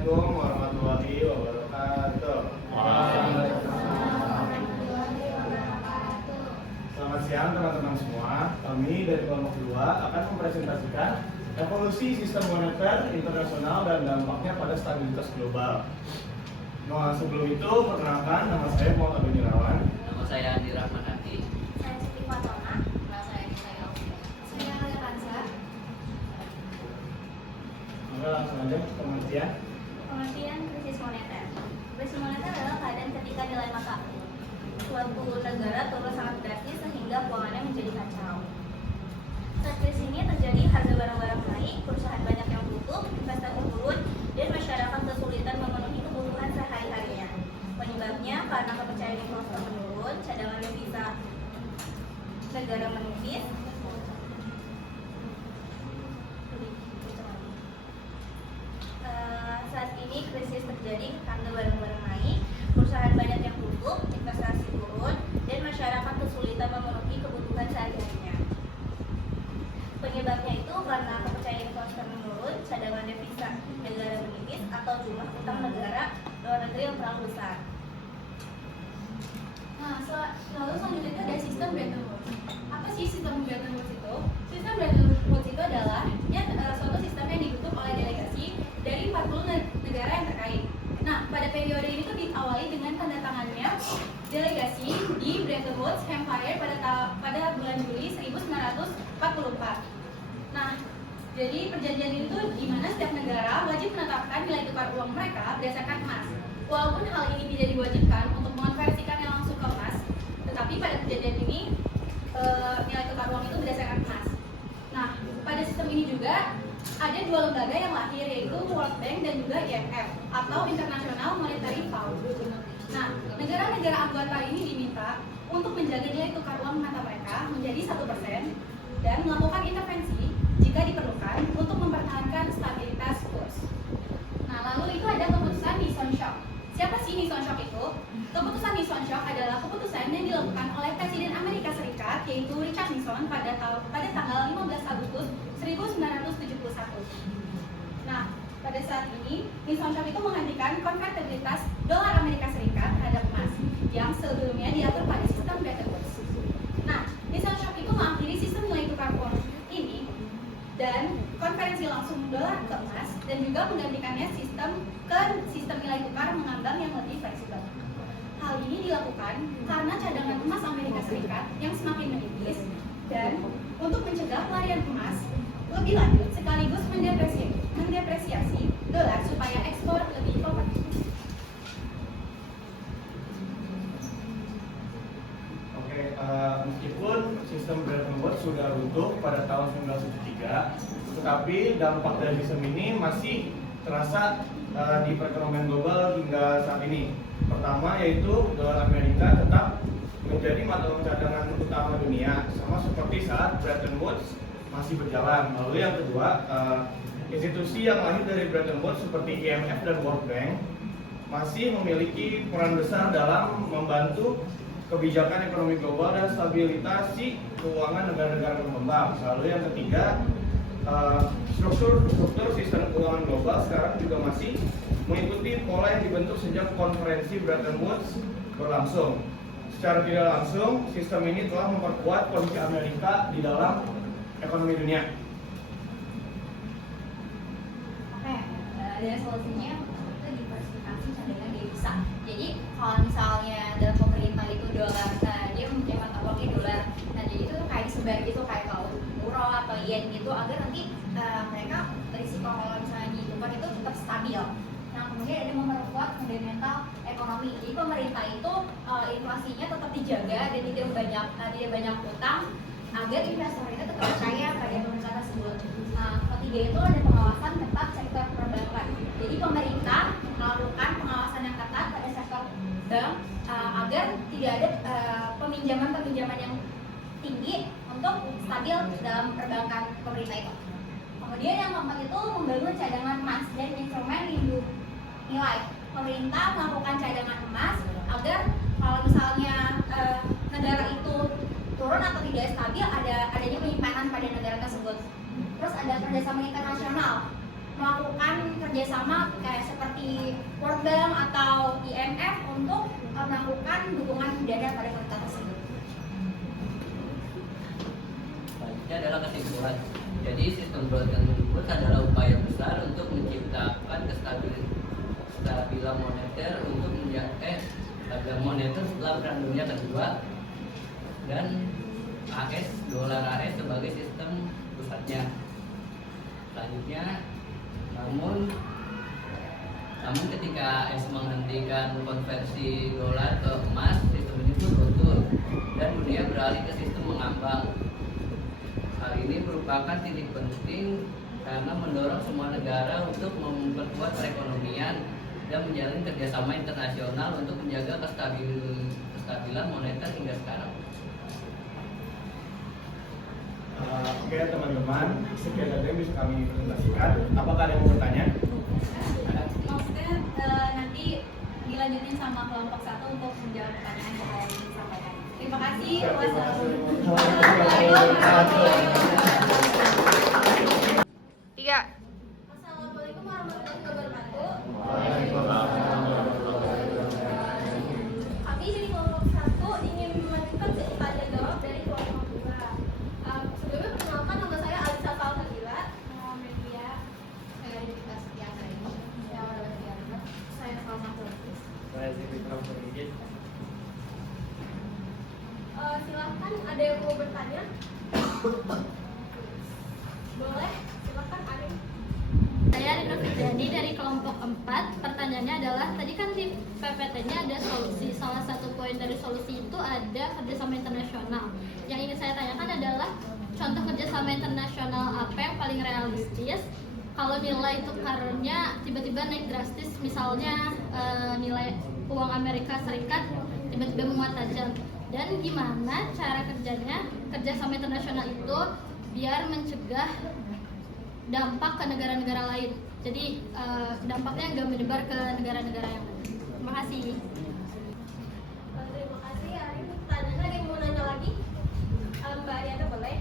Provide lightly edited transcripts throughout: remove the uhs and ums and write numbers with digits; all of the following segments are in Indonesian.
Assalamualaikum warahmatullahi wabarakatuh. Selamat siang teman-teman semua. Kami dari kelompok 2 akan mempresentasikan evolusi sistem moneter internasional dan dampaknya pada stabilitas global. Nah, sebelum itu perkenalkan, nama saya Muhammad Abdul Irawan. Nama saya Andi Rahmanati. Saya Siti Fatona. Nama saya Nisa Elvia. Saya Halia Kansa. Maka langsung aja ke pengertian. Pengertian krisis moneter. Krisis moneter adalah keadaan ketika nilai mata suatu negara turun sangat drastis sehingga keuangannya menjadi kacau. Saat krisis ini terjadi, harga barang-barang naik, perusahaan banyak yang tutup, investasi turun, dan masyarakat kesulitan memenuhi kebutuhan sehari-harinya. Penyebabnya karena kepercayaan investor menurun, cadangan devisa negara menipis. Saat ini krisis terjadi karena barang-barang naik, perusahaan banyak yang tutup, investasi turun, dan masyarakat kesulitan memenuhi kebutuhan sehari-harinya. Penyebabnya itu karena kepercayaan investor menurun, cadangan devisa negara menipis, atau jumlah utang negara luar negeri yang terlalu besar. Nah, lalu selanjutnya itu ada sistem Bretton Woods. Apa sih sistem Bretton Woods itu? Sistem Bretton Woods itu adalah suatu sistem yang dibentuk oleh delegasi dari 40 negara yang terkait. Nah, pada periode ini tuh diawali dengan tanda tangannya delegasi di Bretton Woods Empire pada bulan Juli 1944. Nah, jadi perjanjian itu di mana setiap negara wajib menetapkan nilai tukar uang mereka berdasarkan emas. Walaupun hal ini tidak diwajibkan untuk mengonversikannya langsung ke emas, tetapi pada perjanjian ini nilai tukar uang itu berdasarkan emas. Nah, pada sistem ini juga ada dua lembaga yang lahir, yaitu World Bank dan juga IMF atau International Monetary Fund. Nah, negara-negara anggota ini diminta untuk menjaga nilai tukar uang mata mereka menjadi 1% dan melakukan intervensi jika diperlukan untuk mempertahankan stabilitas kurs. Nah, lalu itu ada keputusan Nixon Shock. Siapa sih Nixon Shock itu? Keputusan Nixon Shock adalah keputusan yang dilakukan oleh Presiden Amerika Serikat, yaitu Richard Nixon pada tanggal 15 Agustus 1971. Nah, pada saat ini Nixon Shock itu menghentikan konvertibilitas dolar Amerika Serikat terhadap emas yang sebelumnya diatur pada sistem Bretton Woods. Nah, Nixon Shock itu mengakhiri sistem nilai tukar uang ini dan konversi langsung dolar ke emas, dan juga menggantikannya ke sistem nilai tukar mengambang yang lebih fleksibel. Hal ini dilakukan karena cadangan emas Amerika Serikat yang semakin menipis, dan untuk mencegah pelarian emas lebih lanjut sekaligus mendepresiasi dolar supaya ekspor lebih kompetitif. Oke, meskipun sistem Bretton Woods sudah runtuh pada tahun 1973, tetapi dampak dari sistem ini masih terasa di perekonomian global hingga saat ini. Pertama yaitu dolar Amerika tetap menjadi mata uang cadangan utama dunia, sama seperti saat Bretton Woods masih berjalan. Lalu yang kedua, institusi yang lahir dari Bretton Woods seperti IMF dan World Bank masih memiliki peran besar dalam membantu kebijakan ekonomi global dan stabilitasi keuangan negara-negara berkembang. Lalu yang ketiga, struktur sistem keuangan global sekarang juga masih mengikuti pola yang dibentuk sejak konferensi Bretton Woods berlangsung. Secara tidak langsung, sistem ini telah memperkuat posisi Amerika di dalam ekonomi dunia. Oke, ada solusinya itu diversifikasi cadangan devisa. Jadi kalau misalnya dalam pemerintah itu dolar, dia mempunyai mata uangnya dolar. Nah, jadi itu kayak disebar gitu, kayak kalau euro atau yen gitu, agar nanti mereka risiko kalau misalnya ditukar itu tetap stabil. Nah, kemudian ada memperkuat fundamental ekonomi. Jadi pemerintah itu inflasinya tetap dijaga dan tidak banyak utang, agar investor itu tetap percaya pada pemerintah tersebut. Nah, ketiga itu ada pengawasan ketat sektor perbankan. Jadi pemerintah melakukan pengawasan yang ketat pada sektor bank agar tidak ada peminjaman yang tinggi untuk stabil dalam perbankan pemerintah itu. Kemudian yang keempat itu membangun cadangan emas dan instrumen lindung nilai. Pemerintah melakukan cadangan emas agar kalau misalnya negara itu turun atau tidak stabil, adanya penyimpanan pada negara tersebut. Terus ada kerjasama internasional, melakukan kerjasama kayak seperti seperti World Bank atau IMF untuk melakukan dukungan dana pada kota tersebut. Selanjutnya adalah kesimpulan. Jadi sistem Bretton Woods adalah upaya besar untuk menciptakan kestabilan moneter untuk stabilan moneter setelah Perang Dunia Kedua dan dolar AS sebagai sistem pusatnya. Selanjutnya, namun ketika AS menghentikan konversi dolar ke emas, sistem ini pun runtuh dan dunia beralih ke sistem mengambang. Hal ini merupakan titik penting karena mendorong semua negara untuk memperkuat perekonomian dan menjalin kerjasama internasional untuk menjaga kestabilan moneter hingga sekarang. Oke teman-teman, sekian saja yang bisa kami presentasikan. Apakah ada yang mau bertanya? Maksudnya nanti dilanjutin sama kelompok 1 untuk menjawab pertanyaan yang saya ingin sampaikan. Terima kasih. Wassalamualaikum warahmatullahi wabarakatuh. 3. Assalamualaikum warahmatullahi wabarakatuh. Kami dari kelompok 1 ingin melanjutkan tanya jawab dari kelompok 2. Sebelumnya perkenalkan, nama saya Alisa Salsabila. Nama media saya identitas biasa ini. Saya Salma Kultis. Saya Zikri sedikit. Silahkan, ada yang mau bertanya? Boleh, silahkan Arin. Saya Rino Fitriani dari kelompok 4. Pertanyaannya adalah, tadi kan di PPT-nya ada solusi. Salah satu poin dari solusi itu ada kerjasama internasional. Yang ingin saya tanyakan adalah, contoh kerjasama internasional apa yang paling realistis? Kalau nilai tukarnya tiba-tiba naik drastis, misalnya nilai uang Amerika Serikat tiba-tiba menguat tajam. Dan gimana cara kerjanya kerjasama internasional itu biar mencegah dampak ke negara-negara lain. Jadi dampaknya nggak menyebar ke negara-negara yang lain. Terima kasih. Terima kasih Arin. Tanya ada yang mau nanya lagi? Mbak Ariana boleh?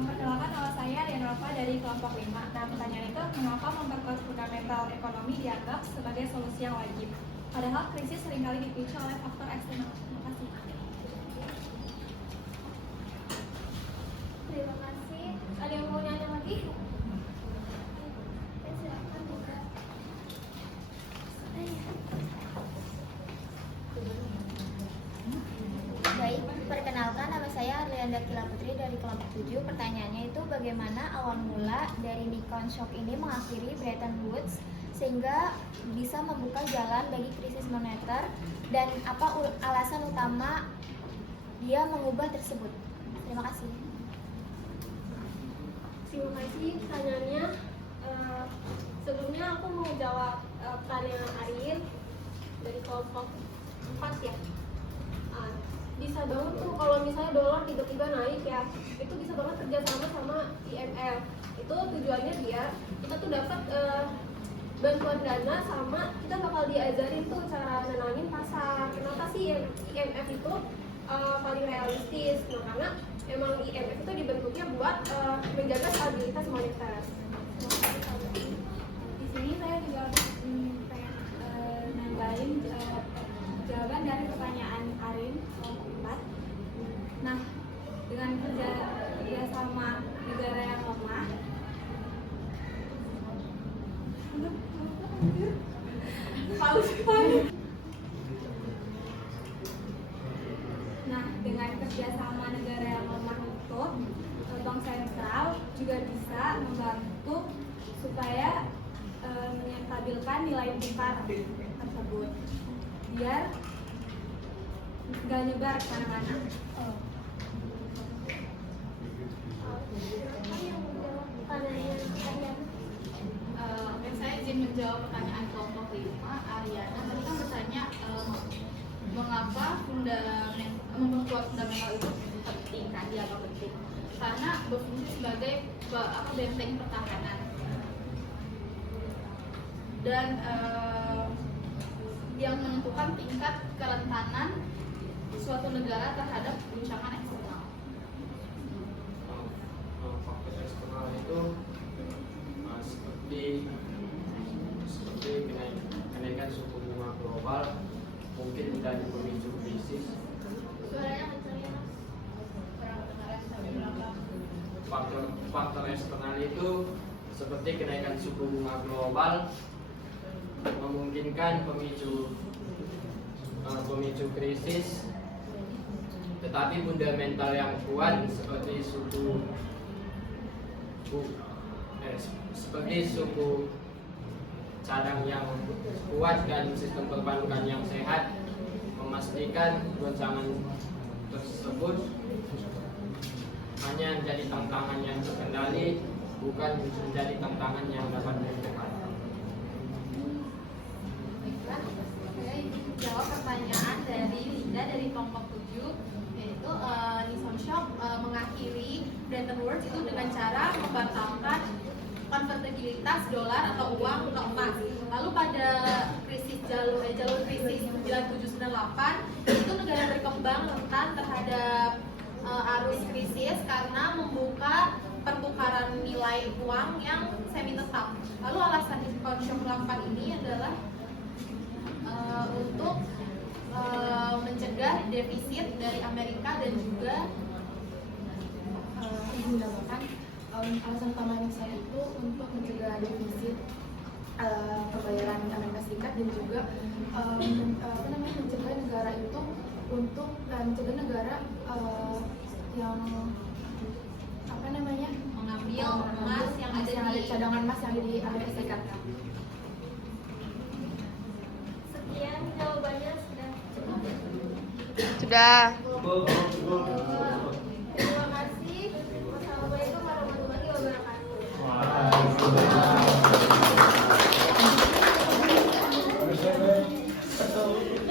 Perkenalkan, nama saya Rian Rafa dari kelompok 5. Nah, pertanyaan itu, mengapa memperkuat fundamental ekonomi dianggap sebagai solusi yang wajib? Padahal krisis seringkali dipicu oleh faktor eksternal. Terima kasih. Terima kasih. Ada yang mau nanya lagi? Silakan juga. Baik, perkenalkan nama saya Arlianda Kila Putri dari kelompok 7. Pertanyaannya itu bagaimana awal mula dari Nikon Shock ini mengakhiri Bretton Woods sehingga bisa membuka jalan bagi krisis moneter dan apa alasan utama dia mengubah tersebut? Terima kasih. Terima kasih pertanyaannya. Sebelumnya aku mau jawab pertanyaan Arin dari kelompok 4 ya. Bisa banget tuh kalau misalnya dolar tiba-tiba naik ya, itu bisa banget kerjasama sama IMF. Itu tujuannya biar kita tuh dapat bantuan dana, sama kita bakal diajarin tuh cara nenangin pasar. Kenapa sih IMF itu paling realistis? Nah, karena emang IMF itu dibentuknya buat menjaga stabilitas moneter. Di sini saya juga pengen nambahin jawaban dari pertanyaan Arin kelompok 4. Nah, dengan kerja sama negara yang lemah, dengan kerjasama negara yang lemah itu, bank sentral juga bisa membantu supaya menstabilkan nilai tukar tersebut biar nggak nyebar kemana-mana. Saya izin menjawab pertanyaan kelompok 5, Ariana. Tadi kan bertanya mengapa memperkuat fundamental itu penting, kan? Dianggap penting karena berfungsi sebagai benteng pertahanan dan yang menentukan tingkat kerentanan suatu negara terhadap guncangan eksternal. Faktor eksternal itu mungkin menjadi pemicu krisis. Suaranya kecil ya mas. Faktor eksternal itu seperti kenaikan suku bunga global memungkinkan pemicu krisis, tetapi fundamental yang kuat seperti suku cadang yang kuat dan sistem perbankan yang sehat memastikan goncangan tersebut hanya menjadi tantangan yang terkendali, bukan menjadi tantangan yang dapat dilakukan. Baiklah, saya ingin menjawab pertanyaan dari Linda dari kelompok 7, yaitu Nixon Shock mengakhiri Bretton Woods itu dengan cara membatalkan konvertibilitas dolar atau uang ke emas. Lalu pada jalur krisis 9798 itu negara berkembang rentan terhadap arus krisis karena membuka pertukaran nilai uang yang semi tetap. Lalu alasan diskon shock 8 ini adalah untuk mencegah defisit dari Amerika dan juga menggunakan alasan utamanya saya itu untuk mencegah defisit pembayaran Amerika Serikat dan juga mencegah negara itu untuk mencegah negara yang mengambil emas yang ada di cadangan emas yang ada di Amerika Serikat. Sekian jawabannya sudah cukup. Sudah. Cukup.